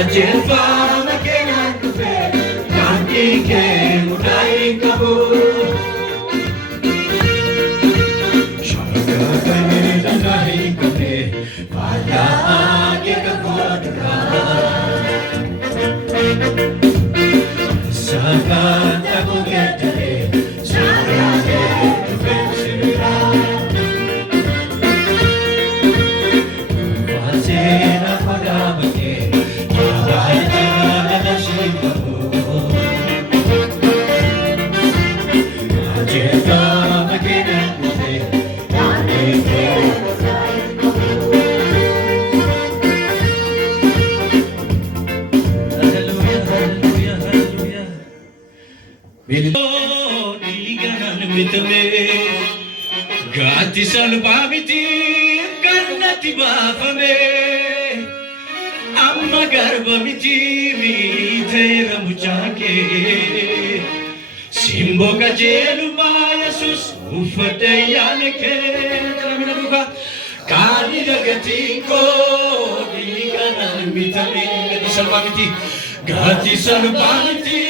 Kajeelfama keenyaan dhufe daandii kee mudaa hin qabu. Shaakala kee dandaa hin qabne faayaa kee kakuu duraa. Saakata koo keettee saaraa kee dhufe sibiraa. Waaseena kodaa bakkee. Gati salvamiti kannati baafame amma garbamiti miiteera mucaake simbo qajeeluma Yesus uffadhe yaane kee jalamina dhuga kaani dagatinko dhiiganaan bitame gati salvamiti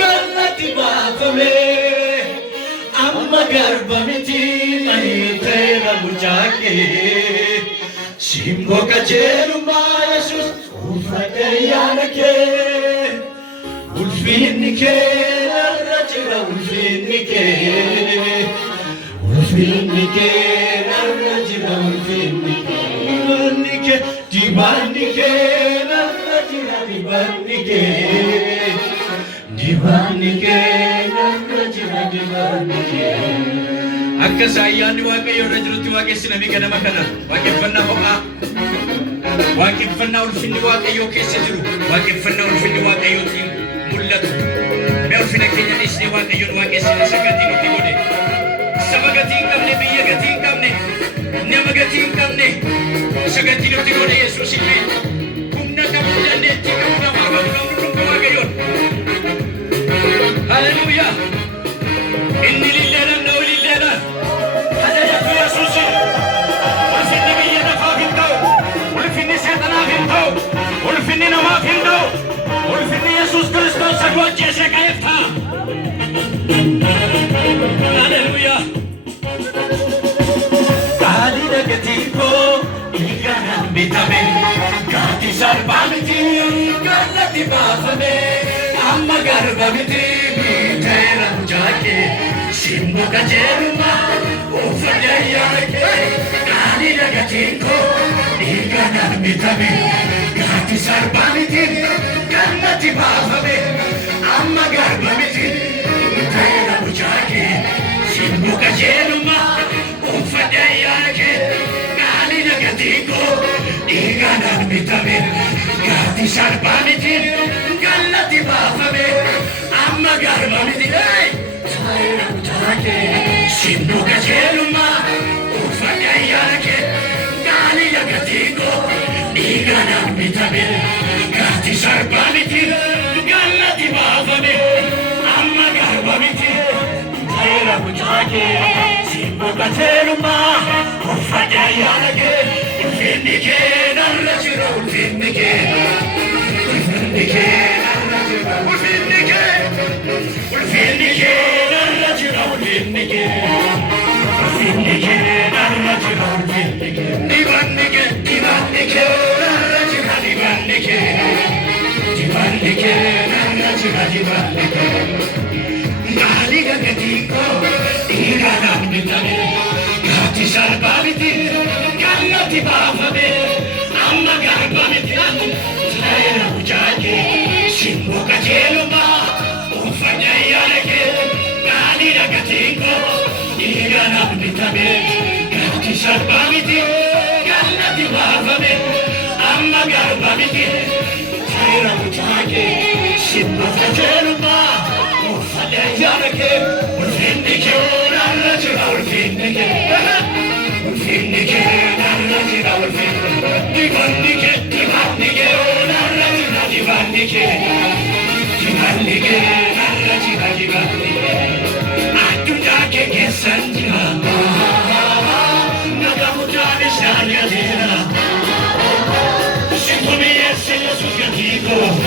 kannati baafame amma garbamiti miiteera mucaake simbo qajeeluma Yesus uffadhe yaane kee ulfinni kee narra jira ulfinni kee narra jira ulfinni kee dibanni kee narra jira dibanni kee narra jira dibanni kee. Akka saayyaanni Waaqayyoo irra jirutti waaqessinami ganama kana waaqeffannaa ho'aa waaqeffannaa ulfinni Waaqayyoo keessa jiru waaqeffannaa ulfinni Waaqayyootiin mul'atu. Mee ulfina keenya dhiisnee Waaqayyoon waaqessina isa gatii nutti godhe saba gatii hin qabne biyya gatii hin qabne nama gatii hin qabne isa gatii nutti godhe Yesuus illee humna qabu dandeettii qabu namaa qabu namni Waaqayyoon. Haleluuyaa! Inni lilleedhaan na olilleedhaan ajajatu Yesuusi ulfinni biyya nafaaf hin ta'u ulfinni seexanaaf hin ta'u ulfinni namaaf hin ta'u ulfinni Yesuus Kiristoos saduu ajjeesee ka'eef ta'a. Haleluuyaa! Qaaliidha gatii koo dhiiganaan bitame gatii salphaa miti gallatti baafame amma garba miti miiteera mucaake simbo qajeeluma uffadhe yaake qaaliidha gatii koo dhiiganaan bitame gatii salphaa miti gallatti baafame amma garba miti miiteera mucaake simbo qajeeluma uffadhe yaake qaaliidha gatii koo dhiiganaan bitame gatii salphaa miti gallatti baafame amma garba miti miiteera mucaake simbo qajeeluma uffadhe yaake qaaliidha gatii koo dhiiganaan bitame gatii salphaa miti gallatti baafame amma garba miti miiteera mucaake simbo qajeeluma uffadhe yaake ulfinni kee narra jira ulfinni kee narra jira ulfinni kee narra jira ulfinni kee narra jira ulfinni kee dibanni kee narra jira dibanni kee narra jira dibanni kee qaaliidha gatii koo dhiiganaan bitame gatii salphaa miti gallatti baafame amma garba miti miiteera mucaake simbo qajeeluma uffadhe yaake qaaliidha gatii koo dhiiganaan bitame gatii salphaa miti gallatti baafame amma garba miti miiteera mucaake simbo qajeeluma uffadhe yaake ulfinni kee narra jira ulfinni kee narra jira ulfinni dibanni kee narra jira dibanni kee narra jira dibanni kee addunyaa kee keessan jira nagamuudhaan isaan yaadira sintu mi'eesse Yesuus gatii Thank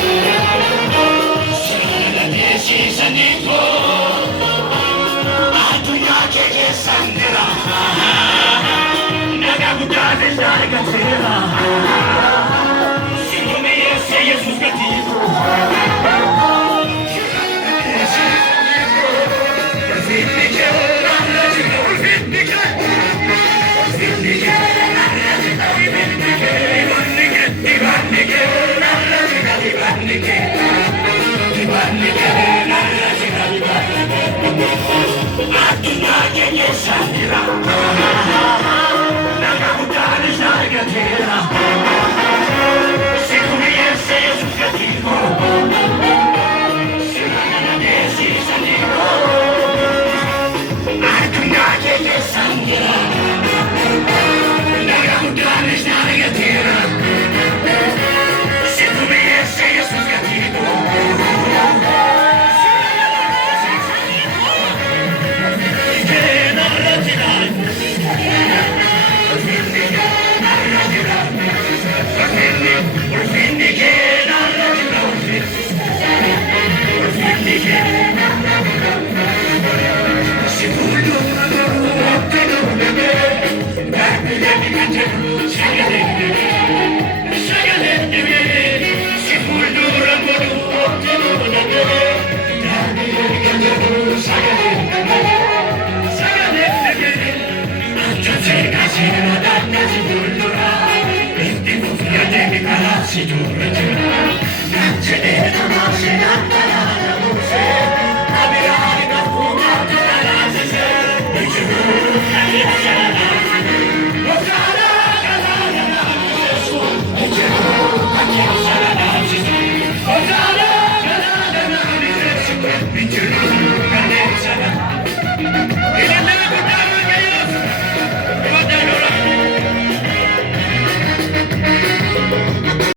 you.